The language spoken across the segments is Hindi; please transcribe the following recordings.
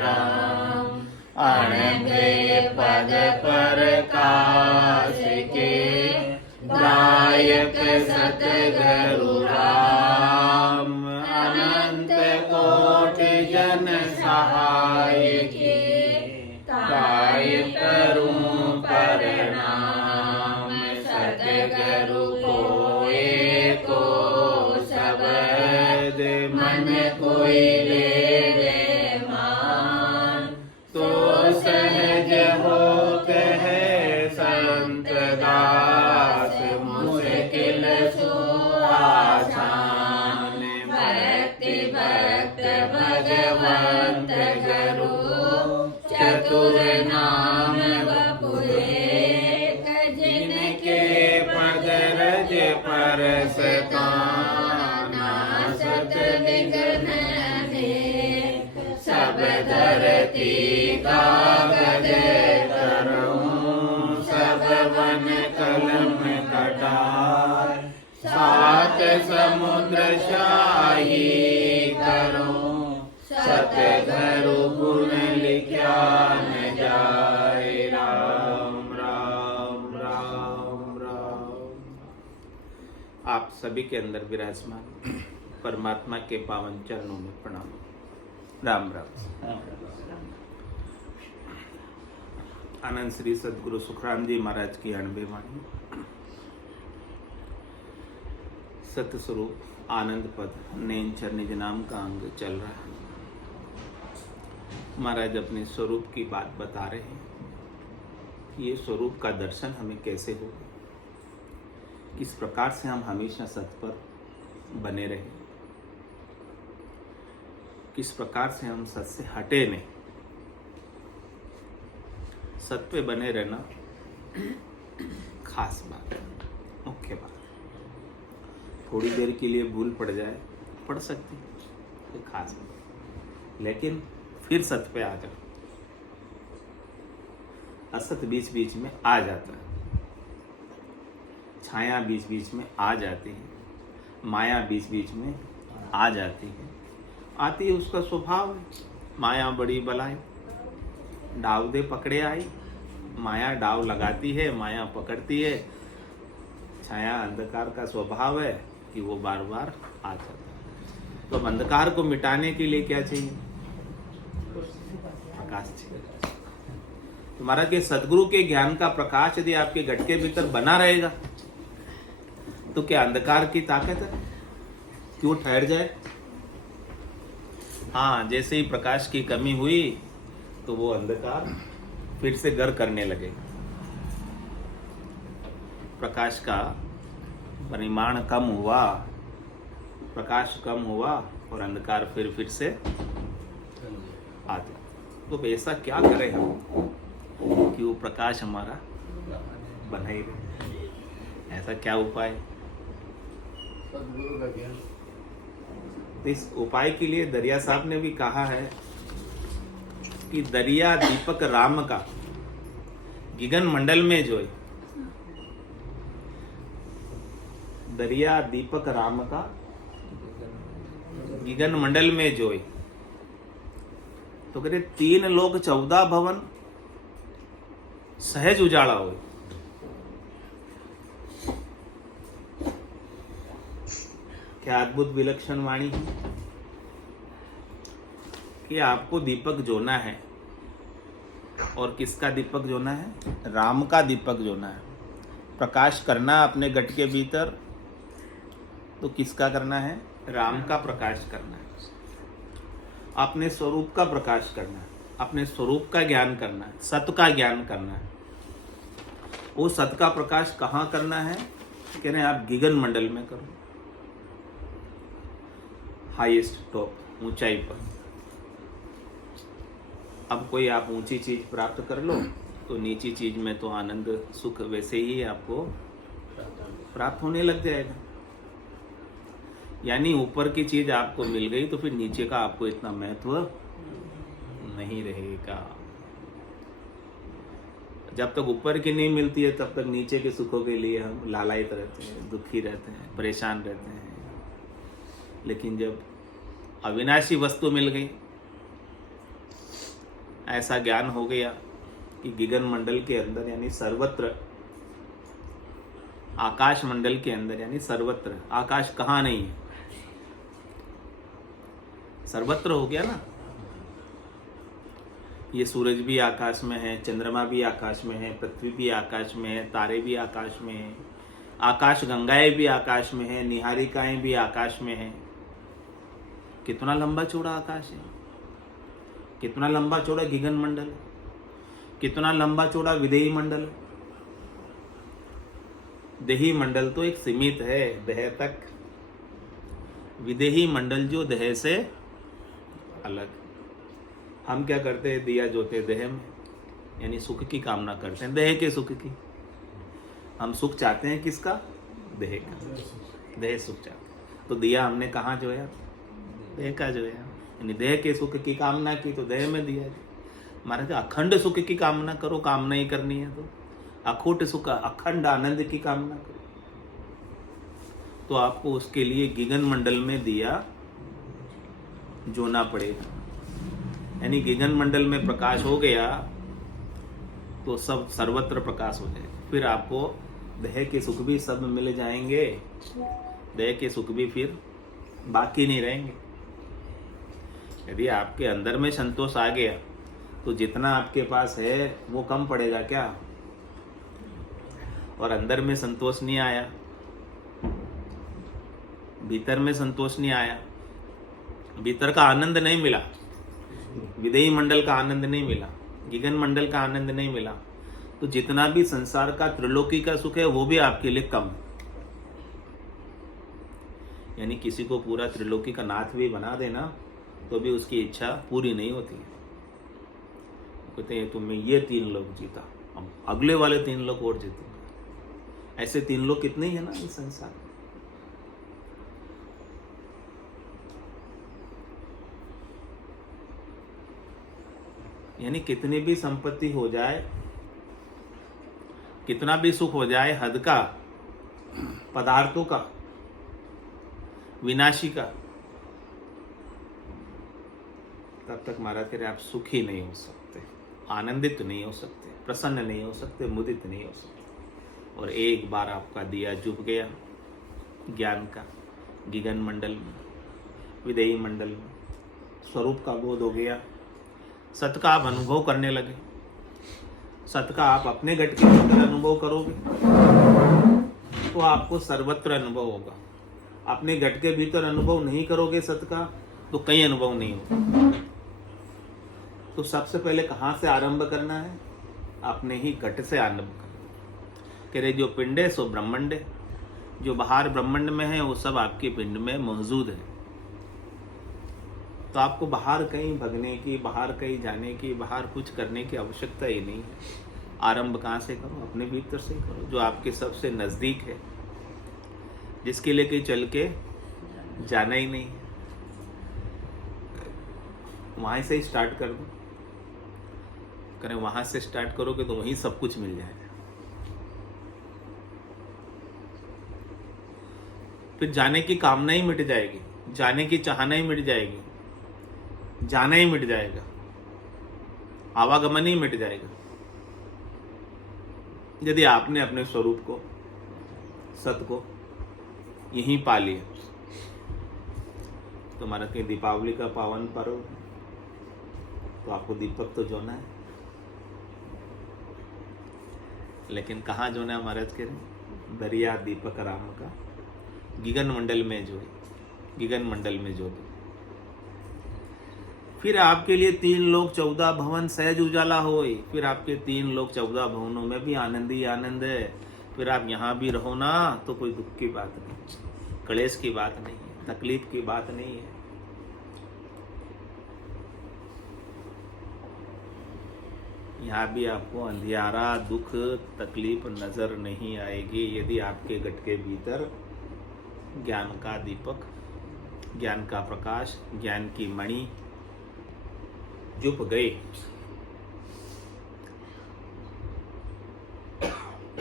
राम। अणगए पद प्रकाश के दायक सतगुरु राम। अनंत कोटि जन सहाय के काय करूं प्रणाम। सतगुरु को एको शब्द मन कोई ले मान। तो सहज होते है संत दास मुश्किल सो आसान। भक्ति भक्त भगवंत गुरु चतुर नाम बपुए। जिनके पद रज परस नासत विघ्न है। सब धरती कागज करूं सब वन कलम कटार। सात समुद्र शाही करूं सतगुरु गुण लिखा न जाए। राम राम राम राम। आप सभी के अंदर विराजमान परमात्मा के पावन चरणों में प्रणाम। राम राम। आनंद श्री सदगुरु सुखराम जी महाराज की 90 वाणी। सत्य स्वरूप आनंद पद नैनचर निज नाम का अंग चल रहा है। महाराज अपने स्वरूप की बात बता रहे हैं कि ये स्वरूप का दर्शन हमें कैसे हो, किस प्रकार से हम हमेशा सत्य पर बने रहे, किस प्रकार से हम सत्य से हटे नहीं। सत्य पे बने रहना खास बात है, मुख्य बात। थोड़ी देर के लिए भूल पड़ जाए, पड़ सकती है, ये खास बात। लेकिन फिर सत्य पे आ जाओ। असत बीच बीच में आ जाता है, छाया बीच बीच में आ जाती है, माया बीच बीच में आ जाती है। आती है, उसका स्वभाव है। माया बड़ी बलाई, डाव दे पकड़े आई। माया डाव लगाती है, माया पकड़ती है। छाया अंधकार का स्वभाव है कि वो बार बार आ जाता है। तो अंधकार को मिटाने के लिए क्या चाहिए? प्रकाश चाहिए। तो महाराज के सदगुरु के ज्ञान का प्रकाश यदि आपके घट के भीतर बना रहेगा तो क्या अंधकार की ताकत है क्यों ठहर जाए? हाँ, जैसे ही प्रकाश की कमी हुई तो वो अंधकार फिर से घर करने लगेगा। प्रकाश का परिमाण कम हुआ, प्रकाश कम हुआ और अंधकार फिर से आते। तो ऐसा क्या करें हम कि वो प्रकाश हमारा बना ही रहे? ऐसा क्या उपाय? इस उपाय के लिए दरिया साहब ने भी कहा है कि दरिया दीपक राम का गगन मंडल में जो है, दरिया दीपक राम का गगन मंडल में जो है, तो कहते 3 लोक 14 भवन सहज उजाला हो। क्या अद्भुत विलक्षण वाणी है कि आपको दीपक जोना है। और किसका दीपक जोना है? राम का दीपक जोना है। प्रकाश करना अपने घट के भीतर तो किसका करना है? राम का प्रकाश करना है। अपने स्वरूप का प्रकाश करना है, अपने स्वरूप का ज्ञान करना है, सत्य का ज्ञान करना है। वो सत्य का प्रकाश कहाँ करना है? कह रहे हैं आप गगन मंडल में करो, हाईएस्ट टॉप, ऊंचाई पर। अब कोई आप ऊंची चीज प्राप्त कर लो तो नीची चीज में तो आनंद सुख वैसे ही आपको प्राप्त होने लग जाएगा। यानी ऊपर की चीज आपको मिल गई तो फिर नीचे का आपको इतना महत्व नहीं रहेगा। जब तक ऊपर की नहीं मिलती है तब तक नीचे के सुखों के लिए हम लालायित रहते हैं, दुखी रहते हैं, परेशान रहते हैं। लेकिन जब अविनाशी वस्तु मिल गई ऐसा ज्ञान हो गया कि गगन मंडल के अंदर यानी सर्वत्र, आकाश मंडल के अंदर यानी सर्वत्र, आकाश कहाँ नहीं है, सर्वत्र हो गया ना। ये सूरज भी आकाश में है, चंद्रमा भी आकाश में है, पृथ्वी भी आकाश में है, तारे भी आकाश में है, आकाश गंगाएं भी आकाश में है, निहारिकाएं भी आकाश में है। कितना लंबा चौड़ा आकाश है, कितना लंबा चौड़ा गगन मंडल, कितना लंबा चौड़ा विदेही मंडल। देही मंडल तो एक सीमित है देह तक, विदेही मंडल जो देह से अलग। हम क्या करते हैं, दिया जोते देह में, यानी सुख की कामना करते हैं, देह के सुख की। हम सुख चाहते हैं किसका, देह का, देह सुख चाहते हैं। तो दिया हमने कहाँ जोया, देह का जोया। यानी देह के सुख की कामना की तो देह में दिया। हमारे अखंड सुख की कामना करो, कामना ही करनी है तो अखूट सुख, अखंड आनंद की कामना करो, तो आपको उसके लिए गगन मंडल में दिया जोना पड़ेगा। यानी गगन मंडल में प्रकाश हो गया तो सब सर्वत्र प्रकाश हो जाएगा। फिर आपको देह के सुख भी सब मिल जाएंगे, देह के सुख भी फिर बाकी नहीं रहेंगे। यदि आपके अंदर में संतोष आ गया तो जितना आपके पास है वो कम पड़ेगा क्या। और अंदर में संतोष नहीं आया, भीतर में संतोष नहीं आया, भीतर का आनंद नहीं मिला, विदेही मंडल का आनंद नहीं मिला, गगन मंडल का आनंद नहीं मिला, तो जितना भी संसार का त्रिलोकी का सुख है वो भी आपके लिए कम। यानी किसी को पूरा त्रिलोकी का नाथ भी बना देना तो भी उसकी इच्छा पूरी नहीं होती है। कहते हैं तुम्हें ये 3 लोग जीता, अब अगले वाले 3 लोग और जीतेंगे। ऐसे 3 लोग कितने ही है ना इस संसार में। यानी कितनी भी संपत्ति हो जाए, कितना भी सुख हो जाए, हद का, पदार्थों का, विनाशी का, तब तक महाराज कह रहे आप सुखी नहीं हो सकते, आनंदित नहीं हो सकते, प्रसन्न नहीं हो सकते, मुदित नहीं हो सकते। और एक बार आपका दिया जुब गया ज्ञान का, गगन मंडल में, विदेही मंडल में, स्वरूप का बोध हो गया, सत का आप अनुभव करने लगे, सत का आप अपने घट के भीतर अनुभव करोगे तो आपको सर्वत्र अनुभव होगा। अपने घट के भीतर अनुभव नहीं करोगे सत का तो कहीं अनुभव नहीं होगा। तो सबसे पहले कहाँ से आरंभ करना है, अपने ही घट से आरंभ करना। कह रहे जो पिंड है सो ब्रह्मांड है, जो बाहर ब्रह्मांड में है वो सब आपके पिंड में मौजूद है। तो आपको बाहर कहीं भगने की, बाहर कहीं जाने की, बाहर कुछ करने की आवश्यकता ही नहीं है। आरंभ कहाँ से करो, अपने भीतर से करो, जो आपके सबसे नज़दीक है, जिसके लिए कहीं चल के जाना ही नहीं है, वहाँ से ही स्टार्ट कर दो। करें वहाँ से स्टार्ट करोगे तो वहीं सब कुछ मिल जाएगा। फिर जाने की कामना ही मिट जाएगी, जाने की चाहना ही मिट जाएगी, जाना ही मिट जाएगा, आवागमन ही मिट जाएगा। यदि आपने अपने स्वरूप को, सत को यहीं पा लिया तो हमारा कहीं दीपावली का पावन पर्व तो आपको दीपक तो जोना है, लेकिन कहाँ जोना है महाराज कह रहे, दरिया दीपक राम का गगन मंडल में जो, गगन मंडल में जो दो। फिर आपके लिए 3 लोक 14 भवन सहज उजाला होए। फिर आपके 3 लोक 14 भवनों में भी आनंद ही आनंद है। फिर आप यहाँ भी रहो ना तो कोई दुख की बात नहीं, क्लेश की बात नहीं है, तकलीफ की बात नहीं है। यहाँ भी आपको अंधियारा, दुख, तकलीफ नजर नहीं आएगी यदि आपके घट के भीतर ज्ञान का दीपक, ज्ञान का प्रकाश, ज्ञान की मणि जुप गए।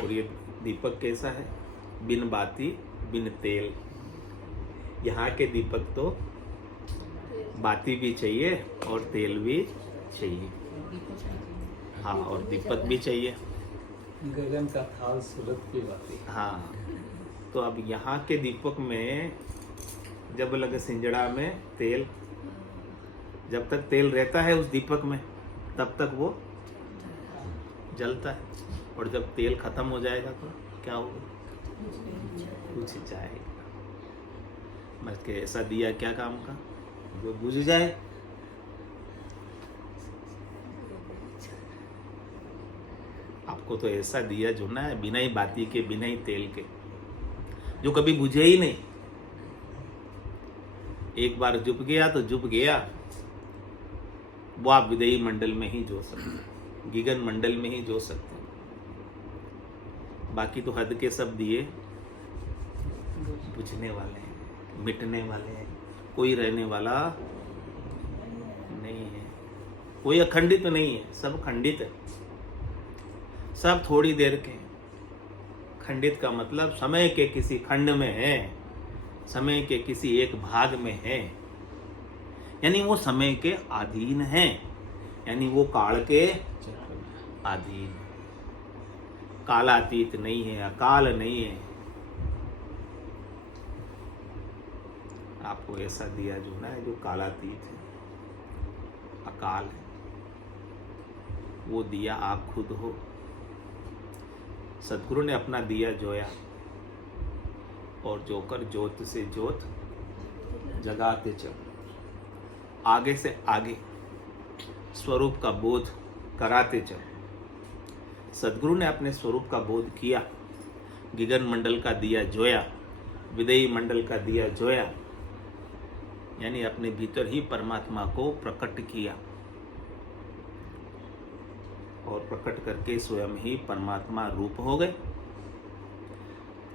और ये दीपक कैसा है, बिन बाती बिन तेल। यहाँ के दीपक तो बाती भी चाहिए और तेल भी चाहिए। हाँ, और दीपक भी चाहिए। गगन का थाल सूरत की बाती। हाँ, तो अब यहाँ के दीपक में जब लगे सिंजड़ा में तेल, जब तक तेल रहता है उस दीपक में तब तक वो जलता है, और जब तेल खत्म हो जाएगा तो क्या होगा? कुछ जाएगा। बस के ऐसा दिया क्या काम का जो बुझ जाए। आपको तो ऐसा दिया जो ना है बिना ही बाती के, बिना ही तेल के, जो कभी बुझे ही नहीं। एक बार जुप गया तो जुप गया। वो आप विदेही मंडल में ही जो सकते हैं, गिगन मंडल में ही जो सकते हैं। बाकी तो हद के सब दिए बुझने वाले हैं, मिटने वाले हैं। कोई रहने वाला नहीं है, कोई अखंडित नहीं है, सब खंडित है। सब थोड़ी देर के। खंडित का मतलब समय के किसी खंड में है, समय के किसी एक भाग में है, यानी वो समय के अधीन है, यानी वो काल के अधीन। कालातीत नहीं है, अकाल नहीं है। आपको ऐसा दिया जो ना है जो कालातीत है, अकाल है, वो दिया आप खुद हो। सदगुरु ने अपना दिया जोया, और जोकर ज्योत से ज्योत जगाते चल। आगे से आगे स्वरूप का बोध कराते चल। सदगुरु ने अपने स्वरूप का बोध किया, गिगन मंडल का दिया जोया, विदेही मंडल का दिया जोया, यानी अपने भीतर ही परमात्मा को प्रकट किया, और प्रकट करके स्वयं ही परमात्मा रूप हो गए।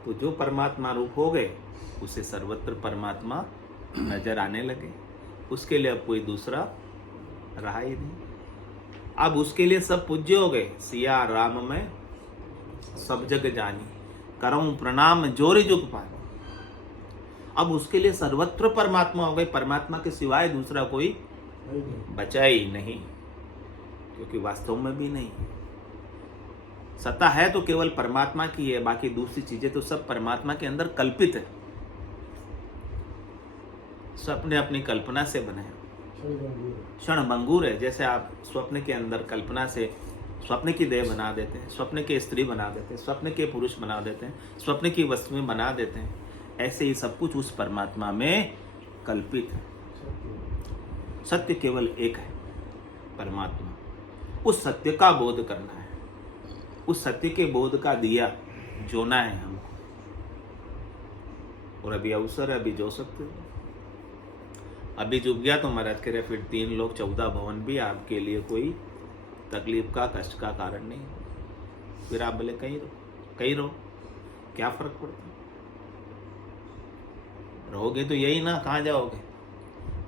तो जो परमात्मा रूप हो गए उसे सर्वत्र परमात्मा नजर आने लगे। उसके लिए अब कोई दूसरा रहा ही नहीं। अब उसके लिए सब पूज्य हो गए। सिया राम में सब जग जानी, करऊं प्रणाम जोरी जुग पानी। अब उसके लिए सर्वत्र परमात्मा हो गए। परमात्मा के सिवाय दूसरा कोई बचा ही नहीं, क्योंकि वास्तव में भी नहीं। सत्ता है तो केवल परमात्मा की है, बाकी दूसरी चीजें तो सब परमात्मा के अंदर कल्पित है। सब अपने अपनी कल्पना से बने हैं, क्षणभंगुर है। जैसे आप स्वप्न के अंदर कल्पना से स्वप्न की देह बना देते हैं, स्वप्न के स्त्री बना देते हैं, स्वप्न के पुरुष बना देते हैं, स्वप्न की वस्तुएं बना देते हैं, ऐसे ही सब कुछ उस परमात्मा में कल्पित है। सत्य केवल एक है, परमात्मा। उस सत्य का बोध करना है, उस सत्य के बोध का दिया जोना है हमको। और अभी अवसर है, अभी जो सकते हो। अभी जुब गया तो महाराज कह रहे फिर 3 लोग 14 भवन भी आपके लिए कोई तकलीफ का, कष्ट का कारण नहीं। फिर आप बोले कहीं रहो, क्या फर्क पड़ता? रहोगे तो यही ना, कहाँ जाओगे?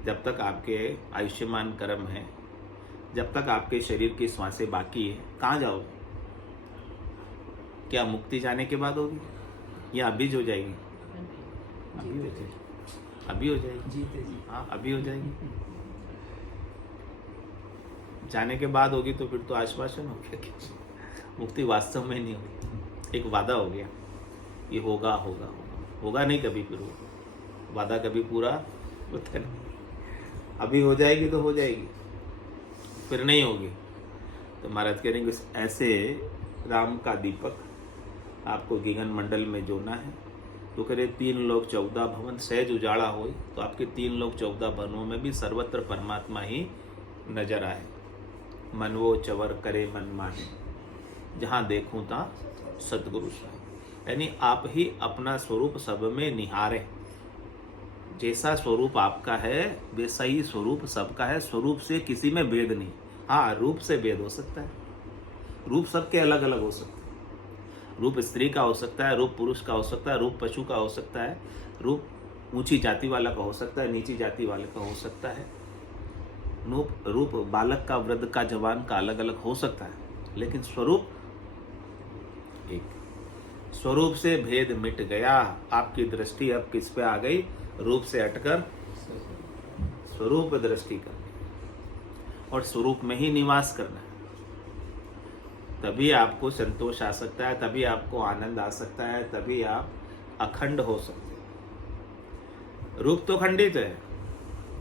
जब तक आपके आयुष्मान कर्म है, जब तक आपके शरीर की श्वासें बाकी है, कहाँ जाओगे? क्या मुक्ति जाने के बाद होगी या अभी हो जाएगी? अभी हो जाएगी, अभी हो जाएगी। जीते जी। हाँ, अभी हो जाएगी। जाने के बाद होगी तो फिर तो आश्वासन हो गया कि मुक्ति वास्तव में नहीं होगी, एक वादा हो गया, ये होगा होगा होगा होगा नहीं कभी, फिर वो वादा कभी पूरा होता नहीं। अभी हो जाएगी तो हो जाएगी, फिर नहीं होगी। तो महाराज कह रहे ऐसे राम का दीपक आपको गिगन मंडल में जोना है। तो कह रहे 3 लोक 14 भवन सहज उजाड़ा हो, तो आपके 3 लोक 14 भवनों में भी सर्वत्र परमात्मा ही नजर आए। मन वो चवर करे मन माने, जहाँ देखूं ता सतगुरु साहिब। यानी आप ही अपना स्वरूप सब में निहारें। जैसा स्वरूप आपका है वैसा ही स्वरूप सबका है। स्वरूप से किसी में भेद नहीं। हाँ, रूप से भेद हो सकता है, रूप सबके अलग अलग हो सकते हैं। रूप स्त्री का हो सकता है, रूप पुरुष का हो सकता है, रूप पशु का हो सकता है, रूप ऊंची जाति वाला का हो सकता है, नीची जाति वाले का हो सकता है, रूप बालक का, वृद्ध का, जवान का अलग अलग हो सकता है, लेकिन स्वरूप एक। स्वरूप से भेद मिट गया। आपकी दृष्टि अब किस पे आ गई? रूप से हटकर स्वरूप दृष्टि कर। और स्वरूप में ही निवास करना है। तभी आपको संतोष आ सकता है, तभी आपको आनंद आ सकता है, तभी आप अखंड हो सकते हैं। रूप तो खंडित है,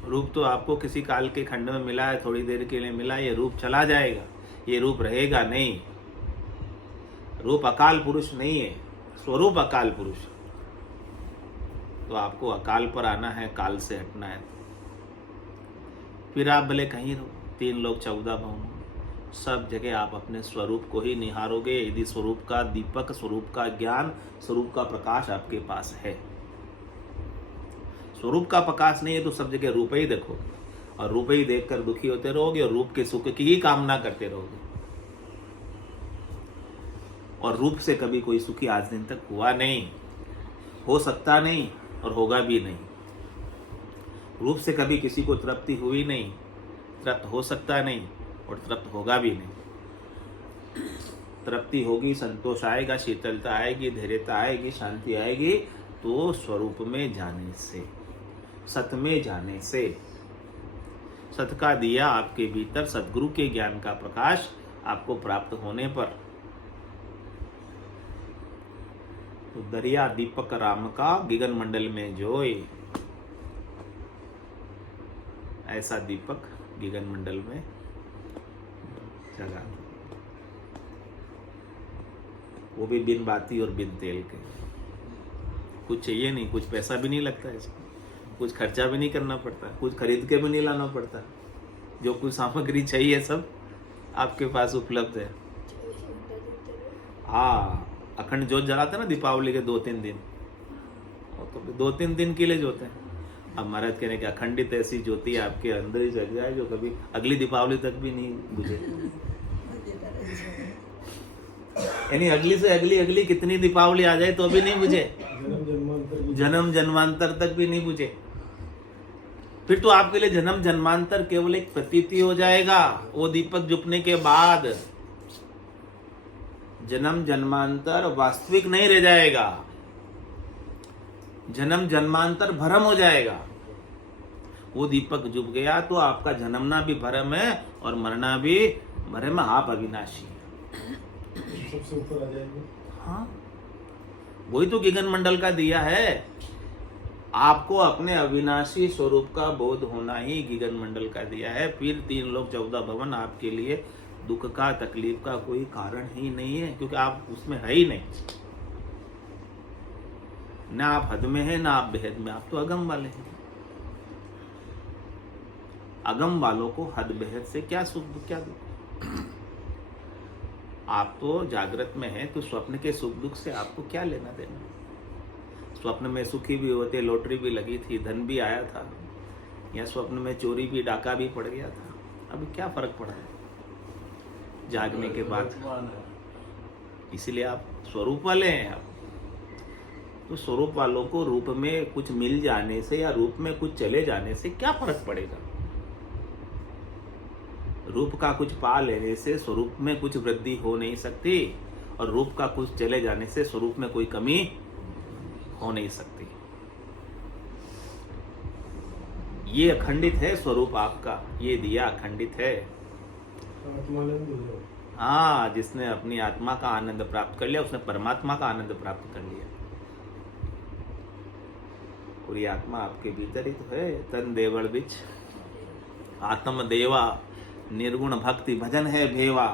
रूप तो आपको किसी काल के खंड में मिला है, थोड़ी देर के लिए मिला, ये रूप चला जाएगा, ये रूप रहेगा नहीं। रूप अकाल पुरुष नहीं है, स्वरूप अकाल पुरुष है। तो आपको अकाल पर आना है, काल से हटना है। फिर आप भले कहीं रहो, 3 लोग 14 भवन, सब जगह आप अपने स्वरूप को ही निहारोगे। यदि स्वरूप का दीपक, स्वरूप का ज्ञान, स्वरूप का प्रकाश आपके पास है। स्वरूप का प्रकाश नहीं है तो सब जगह रूप ही देखोगे, और रूप ही देखकर दुखी होते रहोगे, और रूप के सुख की ही कामना करते रहोगे। और रूप से कभी कोई सुखी आज दिन तक हुआ नहीं, हो सकता नहीं, और होगा भी नहीं। रूप से कभी किसी को तृप्ति हुई नहीं, तृप्त हो सकता नहीं, और तृप्त होगा भी नहीं। तृप्ति होगी, संतोष आएगा, शीतलता आएगी, धैर्यता आएगी, शांति आएगी, तो स्वरूप में जाने से, सत में जाने से। सत का दिया आपके भीतर, सद्गुरु के ज्ञान का प्रकाश आपको प्राप्त होने पर, तो दरिया दीपक राम का गगन मंडल में जोए, ऐसा दीपक गगन मंडल में जगा, वो भी बिन बाती और बिन तेल के। कुछ चाहिए नहीं, कुछ पैसा भी नहीं लगता है इसमें, कुछ खर्चा भी नहीं करना पड़ता, कुछ खरीद के भी नहीं लाना पड़ता। जो कुछ सामग्री चाहिए सब आपके पास उपलब्ध है। हाँ, अखंड जोत जलाते ना दीपावली के 2-3 दिन, और तो 2-3 दिन के लिए जोते हैं। अब महाराज कहने की अखंडित ऐसी ज्योति आपके अंदर ही जग जाए जो कभी अगली दीपावली तक भी नहीं बुझे। यानी अगली से अगली कितनी दीपावली आ जाए तो भी नहीं बुझे, जन्म जन्मांतर तक भी नहीं बुझे। फिर तो आपके लिए जन्म जन्मांतर केवल एक प्रतीति हो जाएगा। वो दीपक जुपने के बाद जन्म जन्मांतर वास्तविक नहीं रह जाएगा, जन्म जन्मांतर भ्रम हो जाएगा। वो दीपक जुब गया तो आपका जन्मना भी भ्रम है और मरना भी भ्रम। आप अविनाशी सबसे ऊपर आ जाएंगे। हाँ, वही तो गगन मंडल का दिया है। आपको अपने अविनाशी स्वरूप का बोध होना ही गगन मंडल का दिया है। फिर 3 लोक 14 भवन आपके लिए दुख का, तकलीफ का कोई कारण ही नहीं है, क्योंकि आप उसमें है ही नहीं। ना आप हद में है, ना आप बेहद में, आप तो अगम वाले हैं। अगम वालों को हद बेहद से क्या सुख, क्या दुख। आप तो जागृत में हैं, तो स्वप्न के सुख दुख से आपको क्या लेना देना। स्वप्न में सुखी भी होते, लॉटरी भी लगी थी, धन भी आया था, या स्वप्न में चोरी भी, डाका भी पड़ गया था, अभी क्या फर्क पड़ा है जागने के बाद। इसीलिए आप स्वरूप वाले हैं। आप तो स्वरूप वालों को रूप में कुछ मिल जाने से या रूप में कुछ चले जाने से क्या फर्क पड़ेगा। रूप का कुछ पा लेने से स्वरूप में कुछ वृद्धि हो नहीं सकती, और रूप का कुछ चले जाने से स्वरूप में कोई कमी हो नहीं सकती। ये अखंडित है स्वरूप आपका, ये दिया अखंडित है। हाँ, जिसने अपनी आत्मा का आनंद प्राप्त कर लिया उसने परमात्मा का आनंद प्राप्त कर लिया। और ये आत्मा आपके भीतर ही तो है। तन देवल बिच आत्म देवा, निर्गुण भक्ति भजन है भेवा।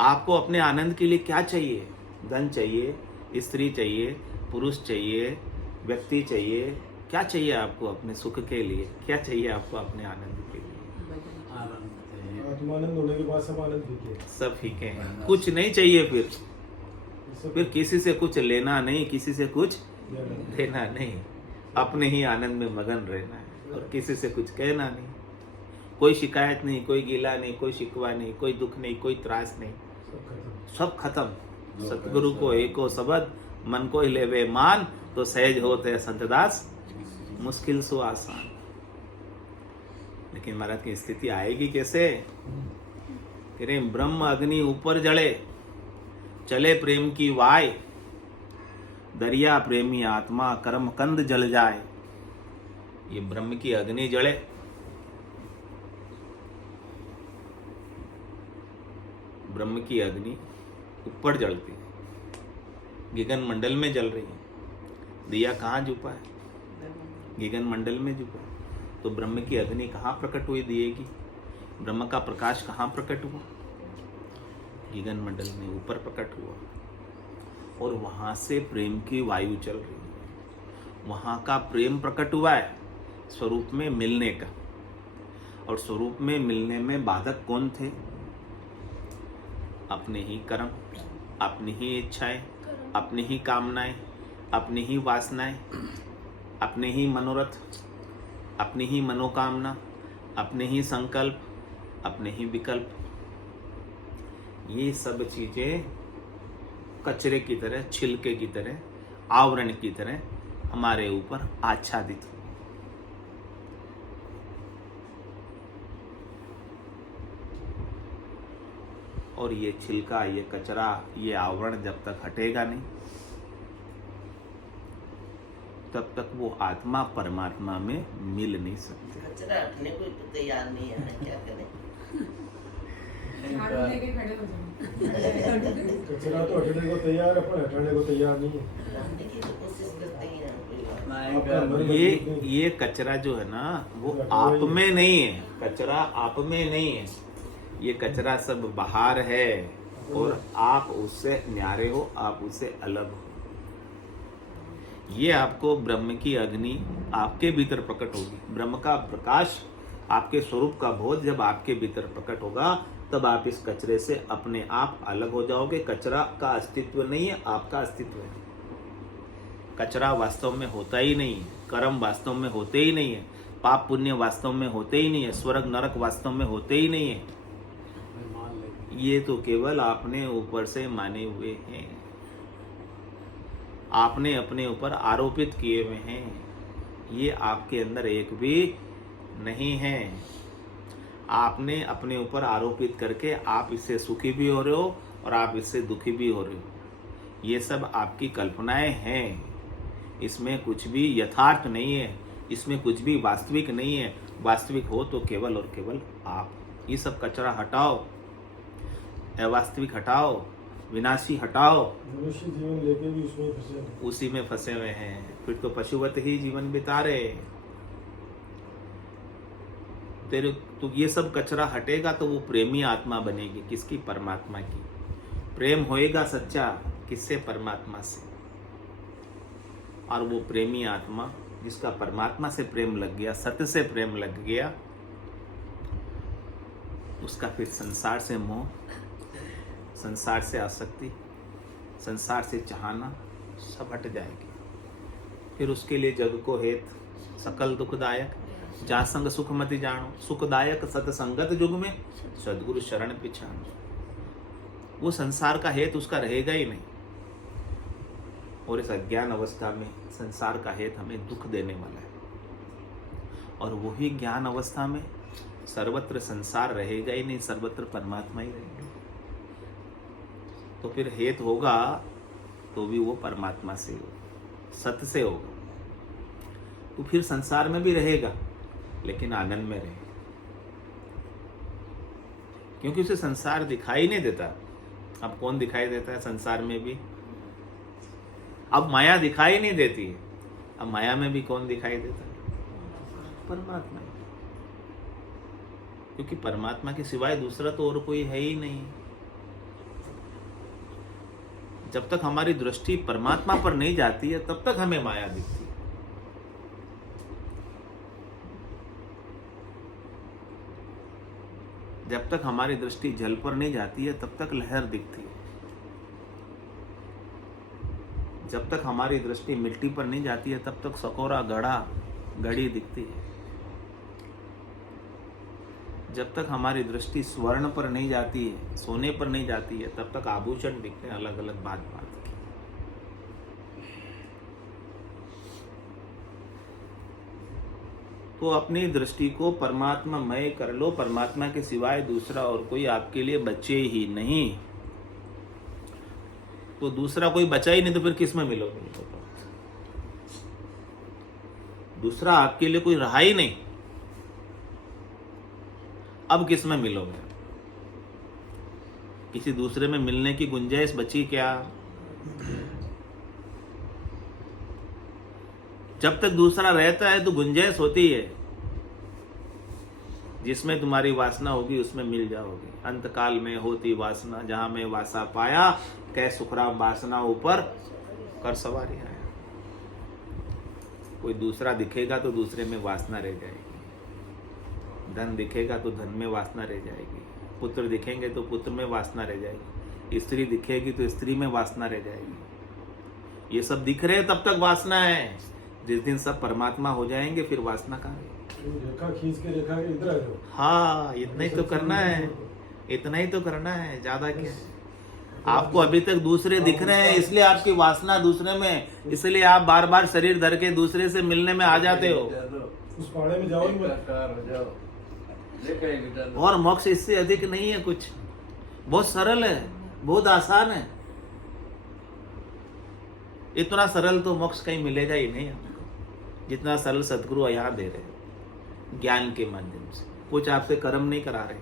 आपको अपने आनंद के लिए क्या चाहिए? धन चाहिए, स्त्री चाहिए, पुरुष चाहिए, व्यक्ति चाहिए, क्या चाहिए आपको अपने सुख के लिए? क्या चाहिए आपको अपने आनंद के लिए? आत्मानंद होने के बाद सब आनंद फीके, सब फीके हैं, कुछ नहीं चाहिए। फिर किसी से कुछ लेना नहीं, किसी से कुछ देना नहीं, अपने ही आनंद में मगन रहना है और किसी से कुछ कहना नहीं। कोई शिकायत नहीं, कोई गिला नहीं, कोई शिकवा नहीं, कोई दुख नहीं, कोई त्रास नहीं, सब खत्म। सतगुरु को एको शब्द मन को लेवे मान, तो सहज होते संतदास मुश्किल सो आसान। लेकिन महाराज की स्थिति आएगी कैसे? कि ब्रह्म अग्नि ऊपर जले, चले प्रेम की वाय, दरिया प्रेमी आत्मा कर्म कंद जल जाए। ये ब्रह्म की अग्नि जले, ब्रह्म की अग्नि ऊपर जलती है, गगन मंडल में जल रही है। दिया कहाँ छुपा है? गगन मंडल में छुपा है। तो ब्रह्म की अग्नि कहाँ प्रकट हुई दिए की? ब्रह्म का प्रकाश कहाँ प्रकट हुआ? गगन मंडल में ऊपर प्रकट हुआ। और वहां से प्रेम की वायु चल रही है। वहां का प्रेम प्रकट हुआ है स्वरूप में मिलने का। और स्वरूप में मिलने में बाधक कौन थे? अपने ही कर्म, अपनी ही इच्छाएं, अपनी ही कामनाएं, अपनी ही वासनाएं, अपने ही मनोरथ, अपनी ही मनोकामना, अपने ही संकल्प, अपने ही विकल्प। ये सब चीजें कचरे की तरह, छिलके की तरह, आवरण की तरह हमारे ऊपर आच्छादित हो। और ये छिलका, ये कचरा, ये आवरण जब तक हटेगा नहीं, तब तक वो आत्मा परमात्मा में मिल नहीं सकती। कचरा हटने को तो तैयार नहीं है ना, क्या करें? कचरा तो हटने को तैयार है, पर हटाने को तैयार नहीं है। हटने की तो कोशिश करते ही हैं कोई बात। आपका मन मजबूत नहीं। ये कचरा जो है ना, वो आप में नहीं है। कचरा आप में नहीं है। ये कचरा सब बाहर है और आप उससे न्यारे हो, आप उससे अलग हो। ये आपको ब्रह्म की अग्नि आपके भीतर प्रकट होगी। ब्रह्म का प्रकाश, आपके स्वरूप का बोध जब आपके भीतर प्रकट होगा, तब आप इस कचरे से अपने आप अलग हो जाओगे। कचरा का अस्तित्व नहीं है, आपका अस्तित्व है। कचरा वास्तव में होता ही नहीं है, कर्म वास्तव में होते ही नहीं है, पाप पुण्य वास्तव में होते ही नहीं है, स्वर्ग नरक वास्तव में होते ही नहीं है। ये तो केवल आपने ऊपर से माने हुए हैं, आपने अपने ऊपर आरोपित किए हुए हैं। ये आपके अंदर एक भी नहीं है। आपने अपने ऊपर आरोपित करके आप इससे सुखी भी हो रहे हो और आप इससे दुखी भी हो रहे हो। ये सब आपकी कल्पनाएं हैं। इसमें कुछ भी यथार्थ नहीं है, इसमें कुछ भी वास्तविक नहीं है। वास्तविक हो तो केवल और केवल आप। ये सब कचरा हटाओ, अवास्तविक हटाओ, विनाशी हटाओ। मनुष्य जीवन लेके भी उसमें फंसे हैं। उसी में फंसे हुए हैं। फिर तो पशुवत ही जीवन बिता रहे। तेरे तो ये सब कचरा हटेगा तो वो प्रेमी आत्मा बनेगी। किसकी? परमात्मा की। प्रेम होएगा सच्चा किससे? परमात्मा से। और वो प्रेमी आत्मा जिसका परमात्मा से प्रेम लग गया, सत्य से प्रेम लग गया, उसका फिर संसार से मोह, संसार से आसक्ति, संसार से चाहना सब हट जाएगी। फिर उसके लिए जग को हेत सकल दुखदायक, जहाँ संग सुख मति जानो, सुखदायक सतसंगत जुग में सद्गुरु शरण पिछानो। वो संसार का हेत उसका रहेगा ही नहीं। और इस अज्ञान अवस्था में संसार का हेत हमें दुख देने वाला है। और वही ज्ञान अवस्था में सर्वत्र संसार रहेगा ही नहीं, सर्वत्र परमात्मा ही रहेगा। तो फिर हेत होगा तो भी वो परमात्मा से होगा, सत्य से होगा। तो फिर संसार में भी रहेगा लेकिन आनंद में रहेगा, क्योंकि उसे संसार दिखाई नहीं देता। अब कौन दिखाई देता है संसार में भी? अब माया दिखाई नहीं देती है। अब माया में भी कौन दिखाई देता है? परमात्मा। क्योंकि परमात्मा के सिवाय दूसरा तो और कोई है ही नहीं। जब तक हमारी दृष्टि परमात्मा पर नहीं जाती है तब तक हमें माया दिखती है। जब तक हमारी दृष्टि जल पर नहीं जाती है तब तक लहर दिखती है। जब तक हमारी दृष्टि मिट्टी पर नहीं जाती है तब तक सकोरा घड़ी दिखती है। जब तक हमारी दृष्टि स्वर्ण पर नहीं जाती है, सोने पर नहीं जाती है, तब तक आभूषण दिखते हैं अलग अलग बात के। तो अपनी दृष्टि को परमात्मामय कर लो। परमात्मा के सिवाय दूसरा और कोई आपके लिए बचे ही नहीं। तो दूसरा कोई बचा ही नहीं तो फिर किस में मिलोगे? दूसरा आपके लिए कोई रहा ही नहीं, अब किस में मिलोगे? किसी दूसरे में मिलने की गुंजाइश बची क्या? जब तक दूसरा रहता है तो गुंजाइश होती है, जिसमें तुम्हारी वासना होगी उसमें मिल जाओगे। अंतकाल में होती वासना, जहां में वासा पाया, कै सुखराम वासना ऊपर कर सवारी है। कोई दूसरा दिखेगा तो दूसरे में वासना रह जाएगी, धन दिखेगा तो धन में वासना रह जाएगी, पुत्र दिखेंगे तो पुत्र में वासना रह जाएगी, स्त्री दिखेगी तो स्त्री में वासना रह जाएगी। ये सब दिख रहे हैं तब तक वासना है, जिस दिन सब परमात्मा हो जाएंगे फिर वासना कहाँ है? रेखा खींच के रेखा के इधर आ जाओ। हाँ, इतना ही तो करना है, इतना ही तो करना है, ज्यादा क्या है? आपको अभी तक दूसरे दिख रहे हैं इसलिए आपकी वासना दूसरे में, इसलिए आप बार बार शरीर धर के दूसरे से मिलने में आ जाते हो। उस पहाड़े में जाओ ही मत। और मोक्ष इससे अधिक नहीं है कुछ, बहुत सरल है, बहुत आसान है। इतना सरल तो मोक्ष कहीं मिलेगा ही नहीं हमको, जितना सरल सदगुरु यहाँ दे रहे हैं ज्ञान के माध्यम से। कुछ आपसे कर्म नहीं करा रहे,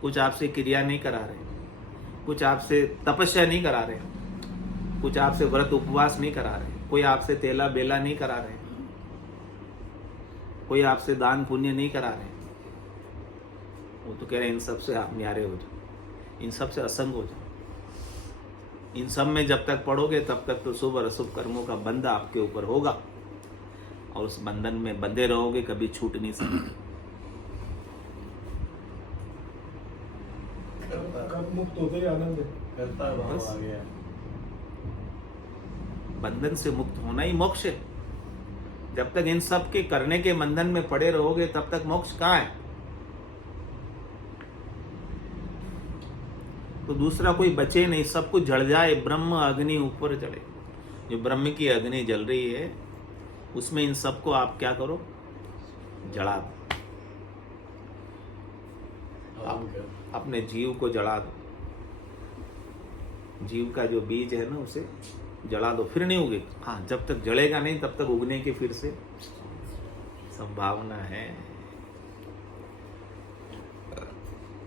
कुछ आपसे क्रिया नहीं करा रहे, कुछ आपसे तपस्या नहीं करा रहे, कुछ आपसे व्रत उपवास नहीं करा रहे, कोई आपसे तेला बेला नहीं करा रहे, कोई आपसे दान पुण्य नहीं करा रहे। वो तो कह रहे हैं इन सब से आप न्यारे हो जाओ, इन सब से असंग हो जाओ। इन सब में जब तक पढ़ोगे तब तक तो शुभ और अशुभ कर्मों का बंध आपके ऊपर होगा, और उस बंधन में बंधे रहोगे, कभी छूट नहीं सकते। कब मुक्त होते ही आनंद है। करता भाव बस। आ गया। बंधन से मुक्त होना ही मोक्ष है। जब तक इन सब के करने के बंधन में पड़े रहोगे तब तक मोक्ष कहाँ है? तो दूसरा कोई बचे नहीं, सब कुछ जल जाए, ब्रह्म अग्नि ऊपर जले। जो ब्रह्म की अग्नि जल रही है उसमें इन सबको आप क्या करो? जला दो, अपने जीव को जला दो। जीव का जो बीज है ना उसे जला दो, फिर नहीं उगे। हाँ, जब तक जलेगा नहीं तब तक उगने की फिर से संभावना है।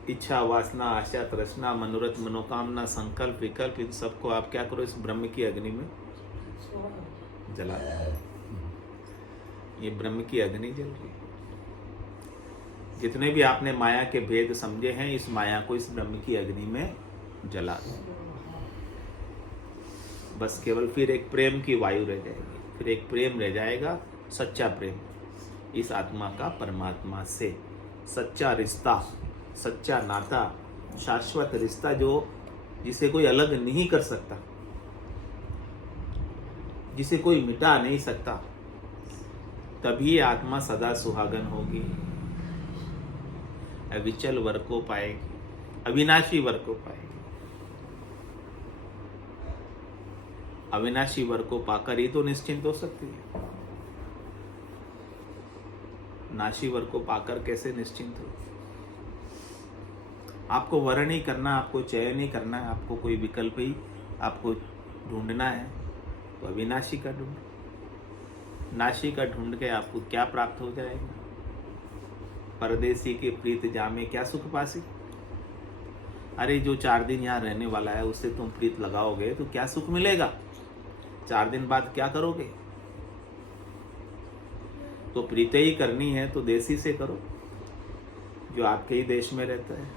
इच्छा, वासना, आशा, तृष्णा, मनोरथ, मनोकामना, संकल्प, विकल्प, इन सबको आप क्या करो? इस ब्रह्म की अग्नि में जला दो। ये ब्रह्म की अग्नि जल रही है। जितने भी आपने माया के भेद समझे हैं, इस माया को इस ब्रह्म की अग्नि में जला दो। बस केवल फिर एक प्रेम की वायु रह जाएगी, फिर एक प्रेम रह जाएगा, सच्चा प्रेम इस आत्मा का परमात्मा से। सच्चा रिश्ता, सच्चा नाता, शाश्वत रिश्ता, जो जिसे कोई अलग नहीं कर सकता, जिसे कोई मिटा नहीं सकता, तभी आत्मा सदा सुहागन होगी, अविचल वर को पाएगी, अविनाशी वर को पाएगी। अविनाशी वर को पाकर ही तो निश्चिंत हो सकती है। नाशी वर को पाकर कैसे निश्चिंत हो? आपको वर्ण ही करना, आपको चयन ही करना है, आपको कोई विकल्प ही आपको ढूंढना है, तो अविनाशी का ढूंढ, नाशी का ढूंढ के आपको क्या प्राप्त हो जाएगा? परदेसी के प्रीत जामे क्या सुख पासी। अरे जो 4 दिन यहाँ रहने वाला है उससे तुम प्रीत लगाओगे तो क्या सुख मिलेगा? 4 दिन बाद क्या करोगे? तो प्रीत ही करनी है तो देसी से करो, जो आपके ही देश में रहता है,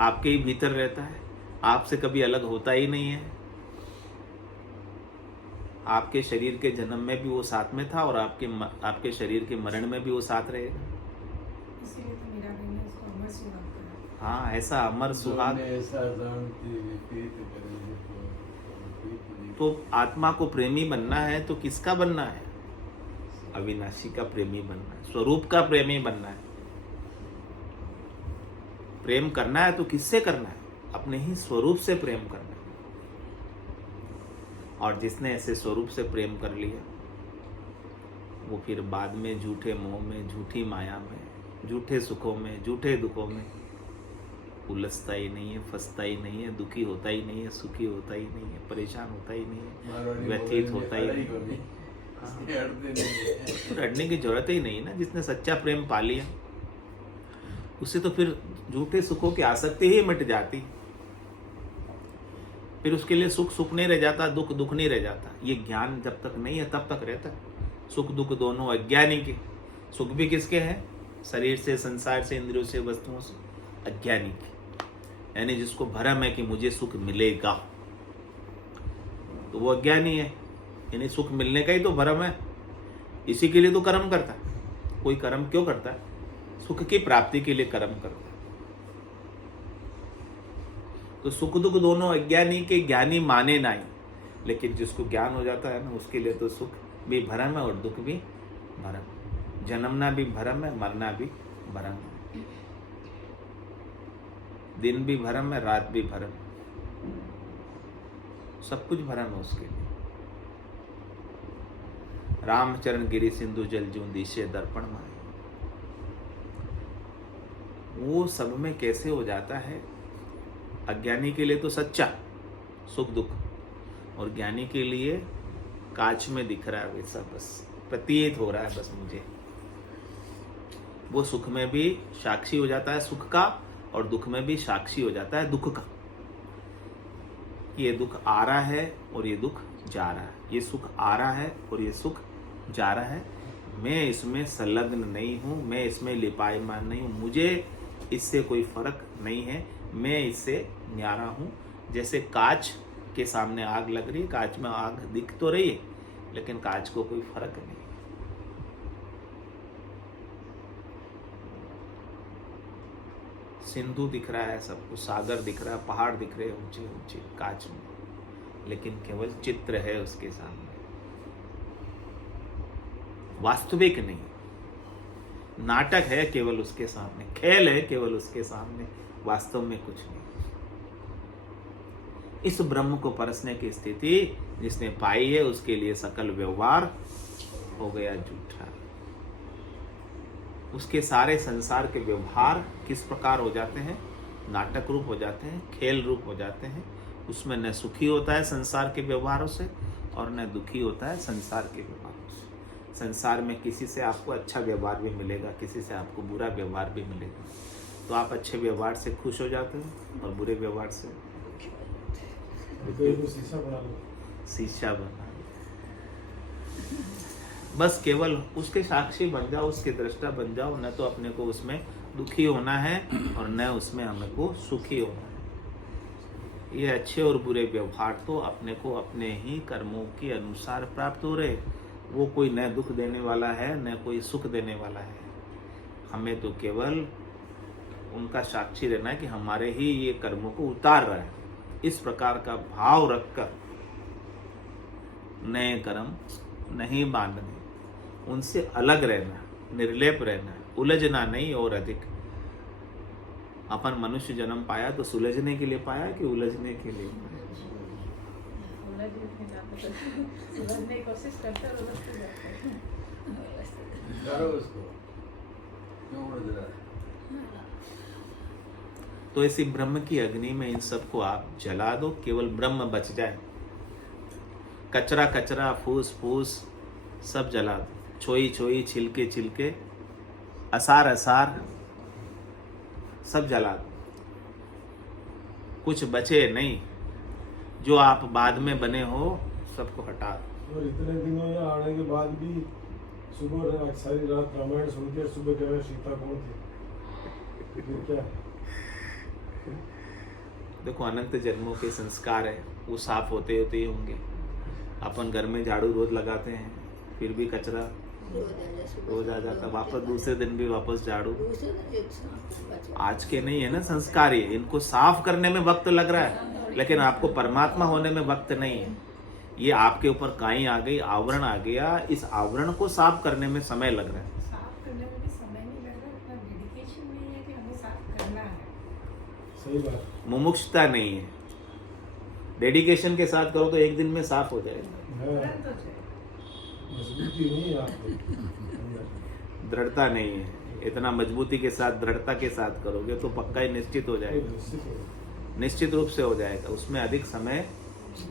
आपके ही भीतर रहता है, आपसे कभी अलग होता ही नहीं है। आपके शरीर के जन्म में भी वो साथ में था और आपके शरीर के मरण में भी वो साथ रहेगा। इसीलिए तो मेरा भाई ने उसको अमर सुहाग कहा। हाँ, ऐसा अमर सुहाग। ऐसा जानती विपरीत करेंगे तो तो आत्मा को प्रेमी बनना है तो किसका बनना है? अविनाशी का प्रेमी बनना है, स्वरूप का प्रेमी बनना है। प्रेम करना है तो किससे करना है? अपने ही स्वरूप से प्रेम करना है। और जिसने ऐसे स्वरूप से प्रेम कर लिया वो फिर बाद में झूठे मोह में, झूठी माया में, झूठे सुखों में, झूठे दुखों में उलझता ही नहीं है, फंसता ही नहीं है, दुखी होता ही नहीं है, सुखी होता ही नहीं है, परेशान होता ही नहीं है, व्यथित होता ही नहीं है। लड़ने की जरूरत ही नहीं ना। जिसने सच्चा प्रेम पा लिया उससे तो फिर झूठे सुखों की आसक्ति ही मिट जाती। फिर उसके लिए सुख सुख नहीं रह जाता, दुख दुख नहीं रह जाता। ये ज्ञान जब तक नहीं है तब तक रहता है। सुख दुख दोनों अज्ञानी के। सुख भी किसके हैं? शरीर से, संसार से, इंद्रियों से, वस्तुओं से, अज्ञानी के। यानी जिसको भ्रम है कि मुझे सुख मिलेगा, तो वो अज्ञानी है। यानी सुख मिलने का ही तो भ्रम है, इसी के लिए तो कर्म करता है। कोई कर्म क्यों करता है? सुख की प्राप्ति के लिए कर्म करता है। तो सुख दुख दोनों अज्ञानी के, ज्ञानी माने नहीं। लेकिन जिसको ज्ञान हो जाता है ना, उसके लिए तो सुख भी भ्रम है और दुख भी भ्रम। जन्मना भी भ्रम है, मरना भी भ्रम है। दिन भी भ्रम है, रात भी भ्रम, सब कुछ भ्रम है उसके लिए। रामचरण गिरि सिंधु जल जूं दिशे दर्पण माए। वो सब में कैसे हो जाता है? अज्ञानी के लिए तो सच्चा सुख दुख, और ज्ञानी के लिए कांच में दिख रहा है वैसा, बस प्रतीत हो रहा है बस मुझे। वो सुख में भी साक्षी हो जाता है सुख का, और दुख में भी साक्षी हो जाता है दुख का, कि ये दुख आ रहा है और ये दुख जा रहा है, ये सुख आ रहा है और ये सुख जा रहा है। मैं इसमें संलग्न नहीं हूँ, मैं इसमें लिपायमान नहीं हूँ, मुझे इससे कोई फर्क नहीं है, मैं इससे न्यारा हूँ। जैसे कांच के सामने आग लग रही है, कांच में आग दिख तो रही है, लेकिन कांच को कोई फर्क नहीं। सिंधु दिख रहा है सबको, सागर दिख रहा है, पहाड़ दिख रहे हैं ऊंचे ऊंचे कांच में, लेकिन केवल चित्र है उसके सामने, वास्तविक नहीं। नाटक है केवल उसके सामने, खेल है केवल उसके सामने, वास्तव में कुछ नहीं। इस ब्रह्म को परसने की स्थिति जिसने पाई है, उसके लिए सकल व्यवहार हो गया झूठा। उसके सारे संसार के व्यवहार किस प्रकार हो जाते हैं? नाटक रूप हो जाते हैं, खेल रूप हो जाते हैं। उसमें न सुखी होता है संसार के व्यवहारों से, और न दुखी होता है संसार के व्यवहारों से। संसार में किसी से आपको अच्छा व्यवहार भी मिलेगा, किसी से आपको बुरा व्यवहार भी मिलेगा, तो आप अच्छे व्यवहार से खुश हो जाते हो और बुरे व्यवहार से तो शीशा बना लो। शीशा बना। बस केवल उसके साक्षी बन जाओ, उसके दृष्टा बन जाओ, न तो अपने को उसमें दुखी होना है और न उसमें हमें को सुखी होना है। ये अच्छे और बुरे व्यवहार तो अपने को अपने ही कर्मों के अनुसार प्राप्त हो रहे। वो कोई न दुख देने वाला है, न कोई सुख देने वाला है। हमें तो केवल उनका साक्षी रहना है कि हमारे ही ये कर्मों को उतार रहा है। इस प्रकार का भाव रखकर नए कर्म नहीं बांधने, उनसे अलग रहना, निर्लेप रहना, उलझना नहीं और अधिक। अपन मनुष्य जन्म पाया तो सुलझने के लिए पाया कि उलझने के लिए? सुलझने की कोशिश करते और उलझते जाते हैं। करो उसको, क्यों उलझ रहा है? तो ऐसी ब्रह्म की अग्नि में इन सबको आप जला दो, केवल ब्रह्म बच जाए। कचरा कचरा, फूस फूस सब जला दो, छोई छोई, छिलके छिलके, असार असार सब जला दो, कुछ बचे नहीं। जो आप बाद में बने हो सबको हटा दो। और इतने दिनों यहाँ आने के बाद भी सुबह सारी रात रामायण सुन के सुबह कह रहे सीता कौन थी? फिर क्या? देखो, अनंत जन्मों के संस्कार है, वो साफ होते होते ही होंगे। अपन घर में झाड़ू रोज लगाते हैं, फिर भी कचरा रोज आ जाता, वापस दूसरे दिन भी वापस झाड़ू। आज के नहीं है ना संस्कार, ये इनको साफ करने में वक्त लग रहा है, लेकिन आपको परमात्मा होने में वक्त नहीं है। ये आपके ऊपर काई आ गई, आवरण आ गया, इस आवरण को साफ करने में समय लग रहा है। साफ करने में भी समय नहीं लग रहा, इतना डेडिकेशन नहीं है कि हमें साफ करना है। सही बात। मुमुक्षुता नहीं है। डेडिकेशन के साथ करो तो एक दिन में साफ हो जाएगा। है, तुरंत हो जाए। मजबूती नहीं है आपको। दृढ़ता नहीं है। इतना मजबूती के साथ, दृढ़ता के साथ करोगे तो पक्का ही निश्चित हो जाएगा, निश्चित हो। निश्चित रूप से हो जाएगा। उसमें अधिक समय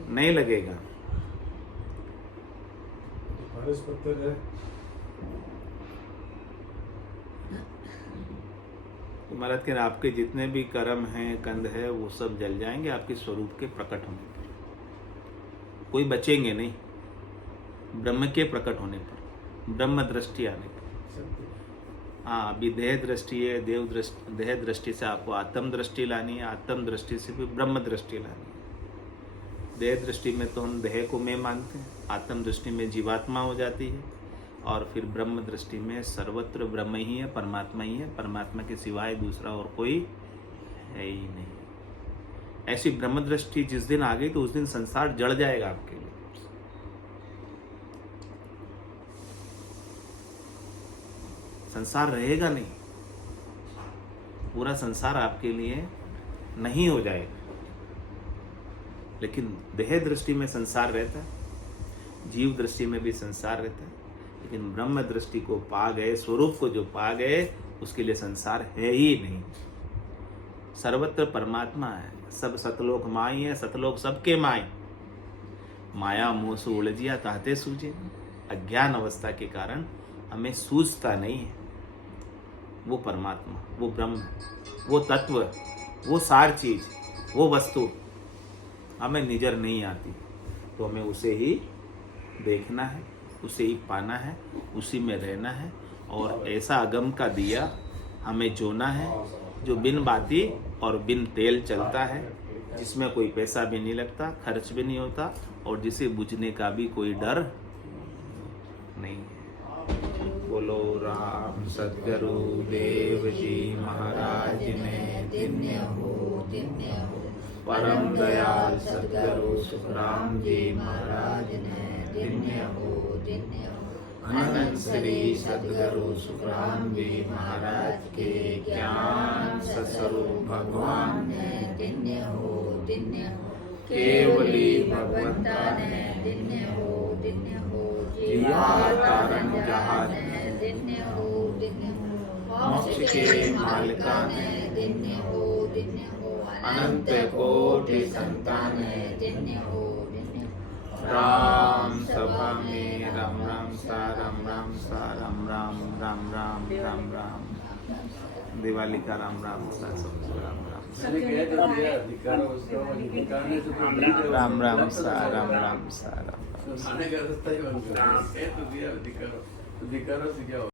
नहीं लगेगा। फारस पत्थर है, तो महाराज के आपके जितने भी कर्म हैं, कंद है, वो सब जल जाएंगे आपके स्वरूप के प्रकट होने पर। कोई बचेंगे नहीं, ब्रह्म के प्रकट होने पर, ब्रह्म दृष्टि आने पर। हाँ, अभी देह दृष्टि है, देह दृष्टि से आपको आत्म दृष्टि लानी है, आत्म दृष्टि से भी ब्रह्म दृष्टि लानी है। देह दृष्टि में तो हम देह को मैं मानते हैं, आत्म दृष्टि में जीवात्मा हो जाती है, और फिर ब्रह्म दृष्टि में सर्वत्र ब्रह्म ही है, परमात्मा ही है, परमात्मा के सिवाय दूसरा और कोई है ही नहीं। ऐसी ब्रह्म दृष्टि जिस दिन आ गई तो उस दिन संसार जड़ जाएगा आपके लिए। संसार रहेगा नहीं, पूरा संसार आपके लिए नहीं हो जाएगा। लेकिन देह दृष्टि में संसार रहता है, जीव दृष्टि में भी संसार रहता है, लेकिन ब्रह्म दृष्टि को पा गए, स्वरूप को जो पा गए, उसके लिए संसार है ही नहीं। सर्वत्र परमात्मा है, सब सतलोक माई है, सतलोक सबके माई। माया मोह से उलझिया कहते सूझे, अज्ञान अवस्था के कारण हमें सूझता नहीं है वो परमात्मा, वो ब्रह्म, वो तत्व, वो सार चीज, वो वस्तु हमें नजर नहीं आती। तो हमें उसे ही देखना है, उसे ही पाना है, उसी में रहना है, और ऐसा अगम का दिया हमें जोना है जो बिन बाती और बिन तेल चलता है, जिसमें कोई पैसा भी नहीं लगता, खर्च भी नहीं होता, और जिसे बुझने का भी कोई डर नहीं है। बोलो राम सद्गुरु देव जी महाराज ने दिन्य हो परम दयाल सद्गुरु सुखराम जी महाराज ने दिन्य हो अनंत श्री सद्गुरु सुखराम जी महाराज के ज्ञान सस्वरूप भगवान ने दिन्य हो केवली भगवंता ने दिन्य हो जिया कारण जहाज दिन्य हो मोक्ष के मालिका ने दिन्य हो अनंत कोटि संतान दिन्य हो राम सभा में राम राम सा राम राम सा राम राम राम राम राम राम दिवाली का राम राम सा सब राम राम सा अधिकार उसको निकालने से तो राम राम सा राम राम सा राम आने का रास्ता ही बंद कर दिया। तो दिया अधिकारों से क्या